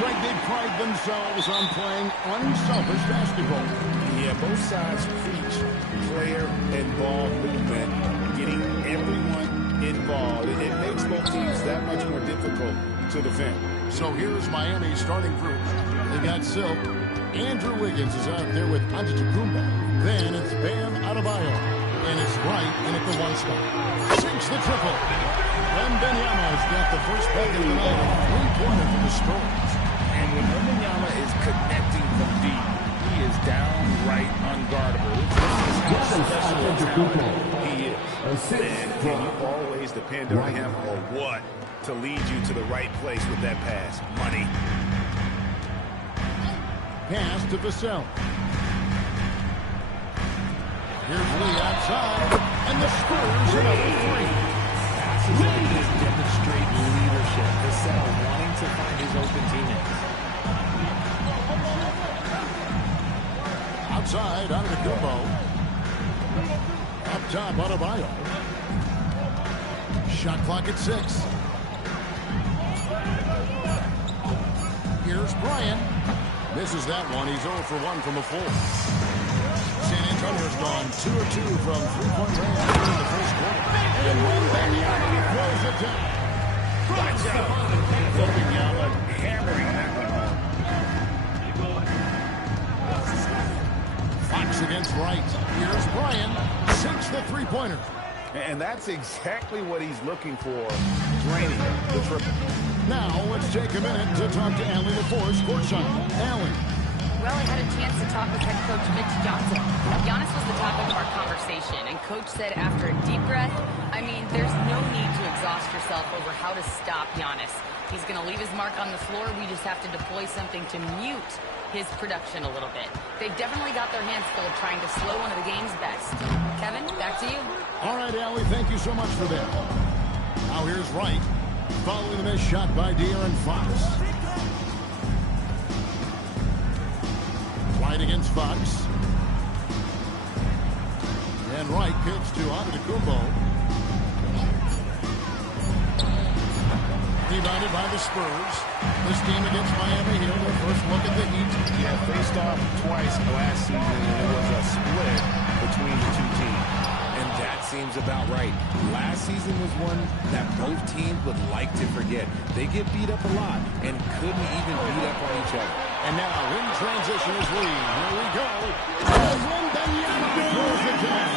Greg, they pride themselves on playing unselfish basketball. Yeah, both sides preach player and ball movement, getting everyone involved. It makes both teams that much more difficult to defend. So here's Miami's starting group. They got Silk. Andrew Wiggins is out there with Antetokounmpo. Then it's Bam Adebayo. And it's Wright in at the one spot. Sinks the triple. Wembanyama's got the first bucket of the night. A three-pointer for the Spurs. And when Wembanyama is connecting from deep, he is downright unguardable. This is how special a talent he is. And you always depend on him or what to lead you to the right place with that pass. Money. Pass to Vassell. Here's Lee outside, and the Spurs another three. Passes like this demonstrate leadership. Vassell wanting to find his open teammates. Outside, Antetokounmpo. Up top, Adebayo. Shot clock at 6. Here's Bryant. Misses that one. He's 0 for 1 from a 4. San Antonio's gone 2 of 2 from three-point range in the first quarter. And Wembanyama throws it down. Watch out. Wembanyama hammering that one. Fox against Wright. Here's Bryant. Sinks the three-pointer. And that's exactly what he's looking for, draining the triple. Now, let's take a minute to talk to Allie LaForce, courtside. Allie. Well, I had a chance to talk with head coach Mitch Johnson. Giannis was the topic of our conversation, and coach said after a deep breath, I mean, there's no need to exhaust yourself over how to stop Giannis. He's going to leave his mark on the floor. We just have to deploy something to mute his production a little bit. They've definitely got their hands full trying to slow one of the game's best. Kevin, back to you. All right, Allie, thank you so much for that. Now here's Wright, following the missed shot by De'Aaron Fox. Wright against Fox. And Wright kicks to Antetokounmpo. Rebounded by the Spurs. This team against Miami here. Their first look at the Heat. Yeah, faced off twice last season, and it was a split between the two teams. And that seems about right. Last season was one that both teams would like to forget. They get beat up a lot and couldn't even beat up on each other. And now in transition is Lee. Here we go. Wembanyama throws it down.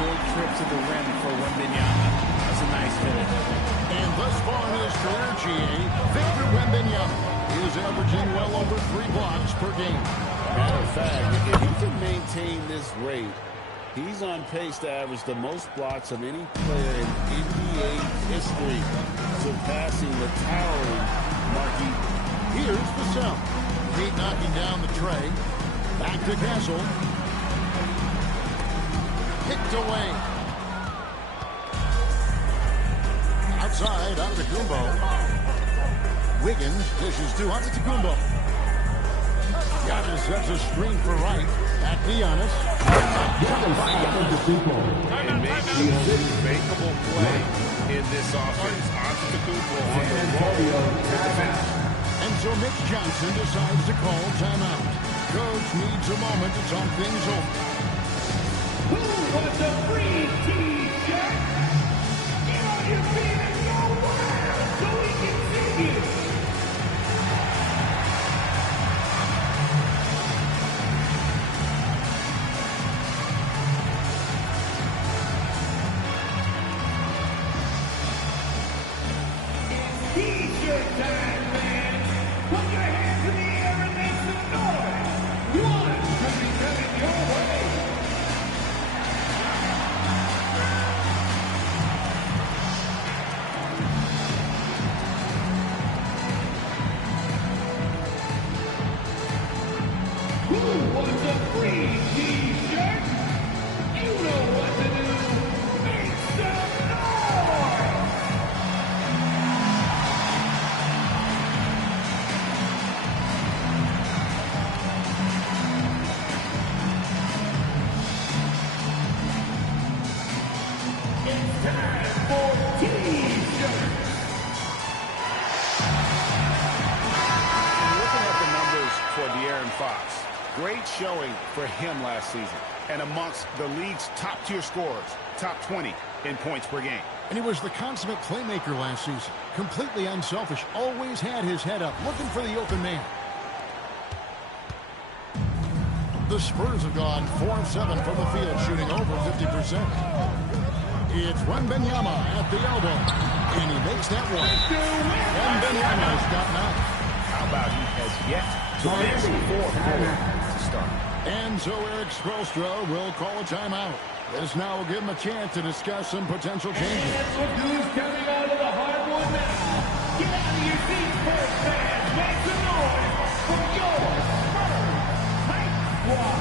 Short trip to the rim for Wembanyama. That's a nice finish. And thus far in his career, GA, Victor Wembanyama is averaging well over 3 blocks per game. Matter of fact, if he can maintain this rate, he's on pace to average the most blocks of any player in NBA history, surpassing the towering Mark Eaton. Here's Vassell. Heat knocking down the tray. Back to Castle. Picked away. Outside, Antetokounmpo. Wiggins dishes to Antetokounmpo. Giannis sets a screen for Wright. Back to Giannis. And maybe the most makeable play in this offense. Antetokounmpo on the roll to defend. And so Mitch Johnson decides to call timeout. Coach needs a moment to talk things over. Who wants a free T-shirt? Get on your feet and go wild so we can see you. It's T-shirt time, man. Put your hands in the air and make some noise. One could be coming your way. Great showing for him last season, and amongst the league's top-tier scorers, top 20 in points per game. And he was the consummate playmaker last season. Completely unselfish, always had his head up, looking for the open man. The Spurs have gone 4 of 7 from the field, shooting over 50%. It's Wembanyama at the elbow, and he makes that one. Wembanyama's got 9. How about he has yet to miss 4 to start? And so Eric Spoelstra will call a timeout. This now will give him a chance to discuss some potential changes. And look who's coming out of the hardwood now. Get out of your seats, Spurs fans. Make some noise for your Spurs Hype Squad.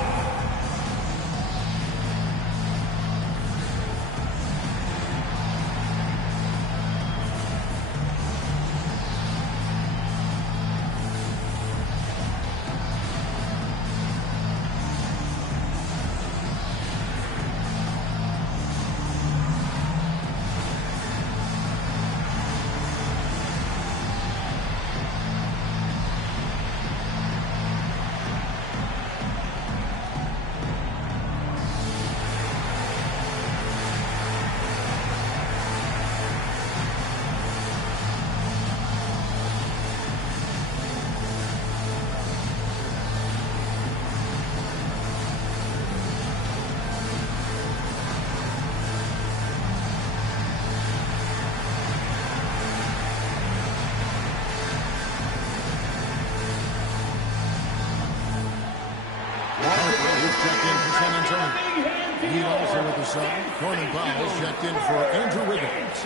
Heat also with the side. Gordon Powell checked in for Andrew Wiggins.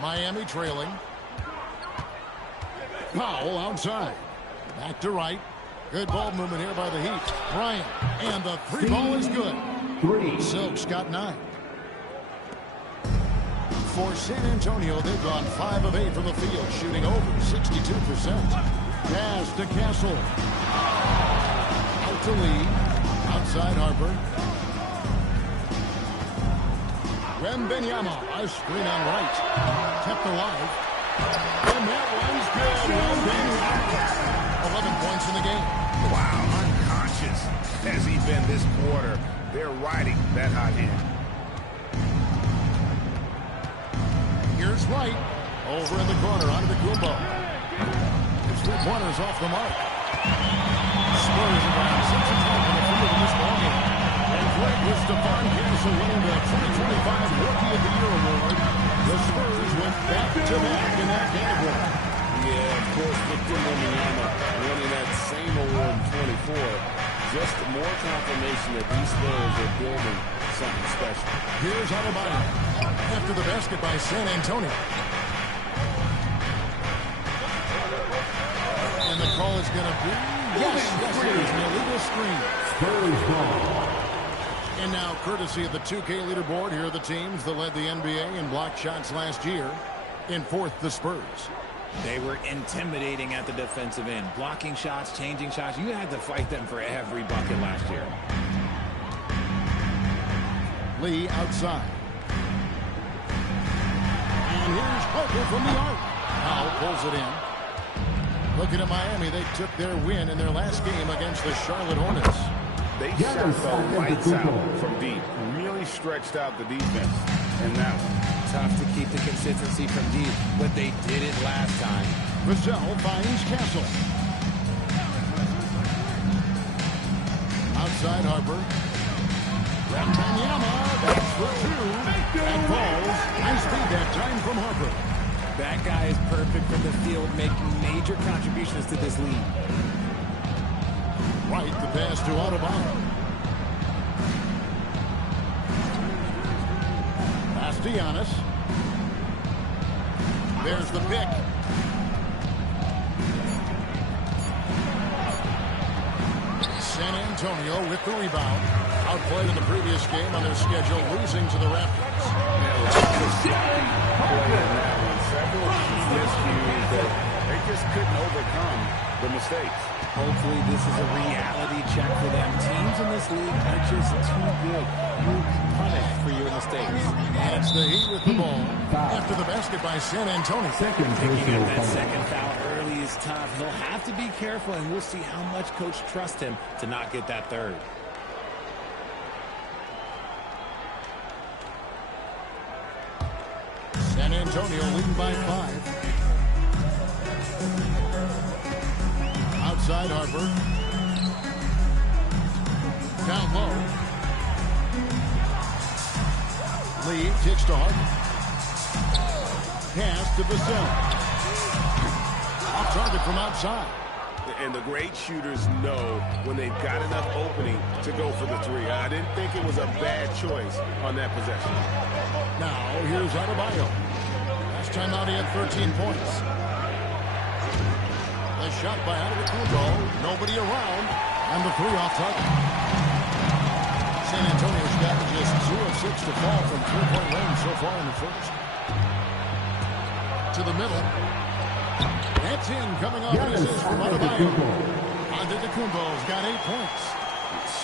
Miami trailing. Powell outside. Back to right. Good ball movement here by the Heat. Bryant. And the 3 ball is good. Silk's got 9. For San Antonio, they've gone 5 of 8 from the field, shooting over 62%. Pass to Castle. Out to Lee. Outside Harper. Wembanyama, a screen on right. Kept alive. And that one's good. Wembanyama. 11 points in the game. Wow, unconscious has he been this quarter. They're riding that hot hand. Here's Wright. Over in the corner, onto the Kumbo. His 3 pointers off the mark. Spurs around 6 of 10 in the field in this ballgame. And Greg with Stephon Castle winning the 2025 Rookie of the Year award. The Spurs went back-to-back in that category. Yeah, of course, Victor Wembanyama winning that same award in 24. Just more confirmation that these Spurs are building something special. Here's Adebayo after the basket by San Antonio. And the call is going to be, yes, it is an illegal screen. Spurs ball. And now, courtesy of the 2K leaderboard, here are the teams that led the NBA in block shots last year. In 4th, the Spurs. They were intimidating at the defensive end. Blocking shots, changing shots. You had to fight them for every bucket last year. Lee outside. And here's Harper from the arc. Powell pulls it in. Looking at Miami, they took their win in their last game against the Charlotte Hornets. They shot the lights out from deep. Really stretched out the defense in that one. Tough to keep the consistency from deep, but they did it last time. Vassell finds Castle. Outside Harper. Wembanyama, that's for 2. And falls. Nice feed that time from Harper. That guy is perfect from the field, making major contributions to this league. Right, the pass to Adebayo. Pass to Giannis. There's the pick. San Antonio with the rebound. Outplayed in the previous game on their schedule, losing to the Raptors. Several miscues that they just couldn't overcome the mistakes. Hopefully this is a reality check for them. Teams in this league are just too good. You're punished for your mistakes. And it's the Heat with the ball after the basket by San Antonio. Picking up that second foul early is tough. He'll have to be careful, and we'll see how much Coach trusts him to not get that third. San Antonio leading by 5. Outside Harper. Down low. Lee kicks to Harper. Pass to Vassell. Off target from outside. And the great shooters know when they've got enough opening to go for the three. I didn't think it was a bad choice on that possession. Now here's Adebayo. Last time out he had 13 points. The shot by Antetokounmpo. Nobody around. And the three off target. San Antonio's gotten just 2 of 6 to fall from three-point range so far in the first. To the middle. That's in, coming off an assist from Adebayo. Antetokounmpo's got 8 points.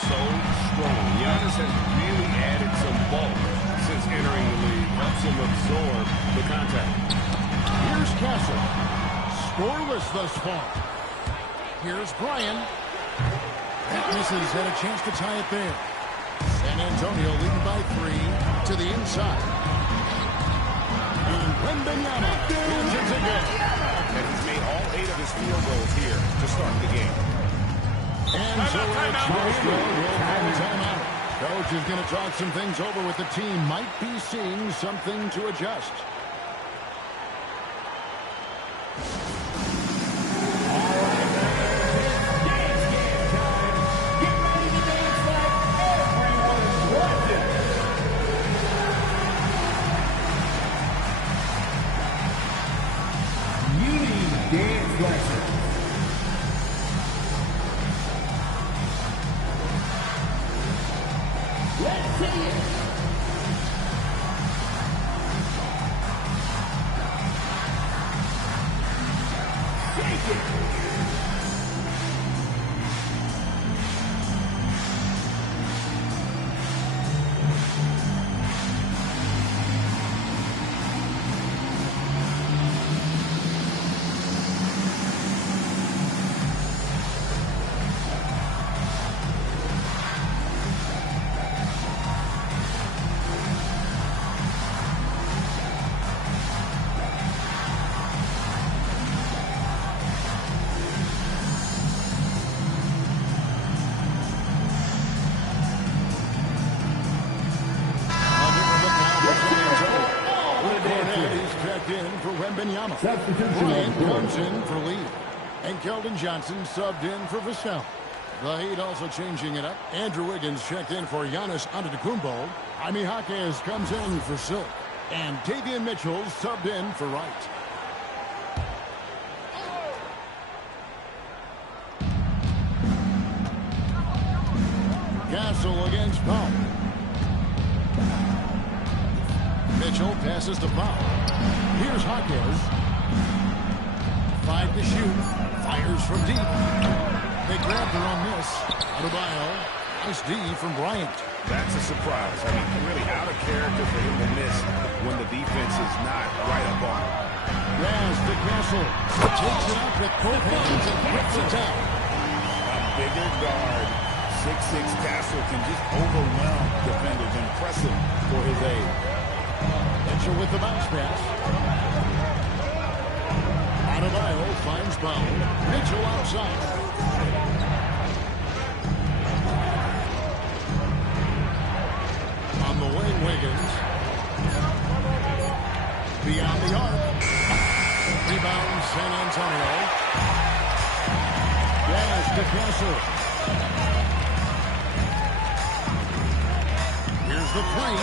So strong. Giannis has really added some bulk since entering the league. Helps him absorb the contact. Here's Castle. Scoreless thus far. Here's Bryan. That misses. Had a chance to tie it there. San Antonio leading by 3 to the inside. And Wembanyama hits it again. And he's made all 8 of his field goals here to start the game. And so it's Marshall will call timeout. Coach is going to talk some things over with the team. Might be seeing something to adjust. Dance lesson. Let's see it. Take it. Bryant comes in for Lee. And Keldon Johnson subbed in for Vassell. The Heat also changing it up. Andrew Wiggins checked in for Giannis Antetokounmpo. Jaime Jaquez comes in for Silk. And Davion Mitchell subbed in for Wright. Castle against Powell. Mitchell passes to Powell. Here's Jaquez. 5 to shoot. Fires from deep. They grab their own miss. Adebayo. Nice D from Bryant. That's a surprise. I mean, really out of character for him to miss when the defense is not right up on him. Raz to Castle. Takes it up with both hands and puts it down. A bigger guard. 6'6" Castle can just overwhelm defenders. Impressive for his age. Mitchell with the bounce pass. Adebayo finds Powell. Mitchell outside. On the wing, Wiggins. Beyond the arc. Rebound, San Antonio. Gas to Castle. Here's the three.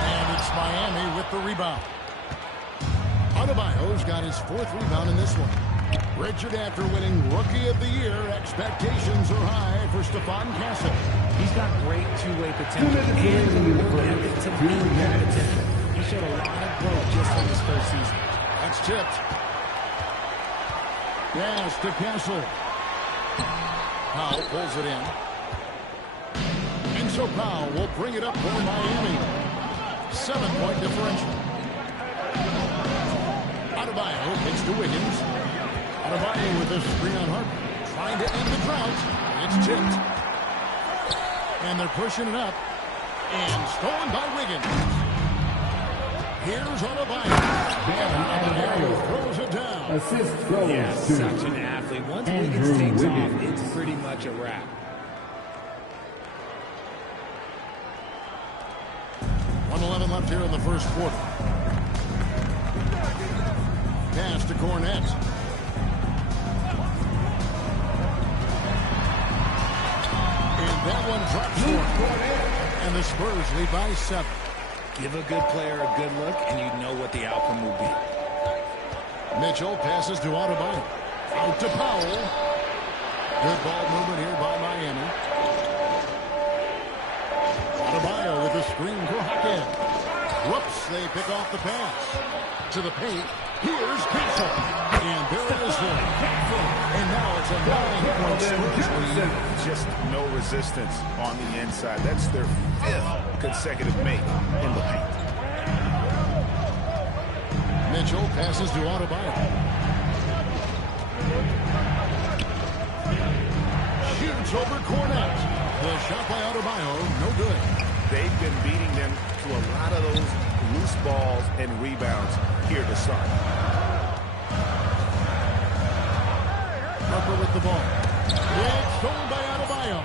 And it's Miami with the rebound. Adebayo's got his 4th rebound in this one. Richard, after winning Rookie of the Year, expectations are high for Stephon Castle. He's got great two-way potential and the work ethic to meet that potential. He showed a lot of growth just in his first season. That's tipped. Pass to Castle. Powell pulls it in. So Powell will bring it up for Miami. 7-point differential. Adebayo pitch to Wiggins. Adebayo with a screen on Harper. Trying to end the drought. It's tipped. And they're pushing it up. And stolen by Wiggins. Here's Adebayo. And Adebayo throws it down. Assist goes Yeah, to such an athlete. Once Andrew Wiggins takes Wiggins. off, it's pretty much a wrap. .111 left here in the first quarter. Pass to Cornette. And that one drops for him. And the Spurs lead by 7. Give a good player a good look, and you know what the outcome will be. Mitchell passes to Adebayo. Out to Powell. Good ball movement here by Miami. Adebayo with a screen for Hackett. Whoops, they pick off the pass. To the paint. Here's Castle. And there it is then. And now it's a 9-point Spurs lead. Just no resistance on the inside. That's their 5th consecutive make in the paint. Mitchell passes to Adebayo. Shoots over Cornette. The shot by Adebayo, no good. They've been beating them to a lot of those loose balls and rebounds here to start. Harper with the ball. It's stolen by Adebayo.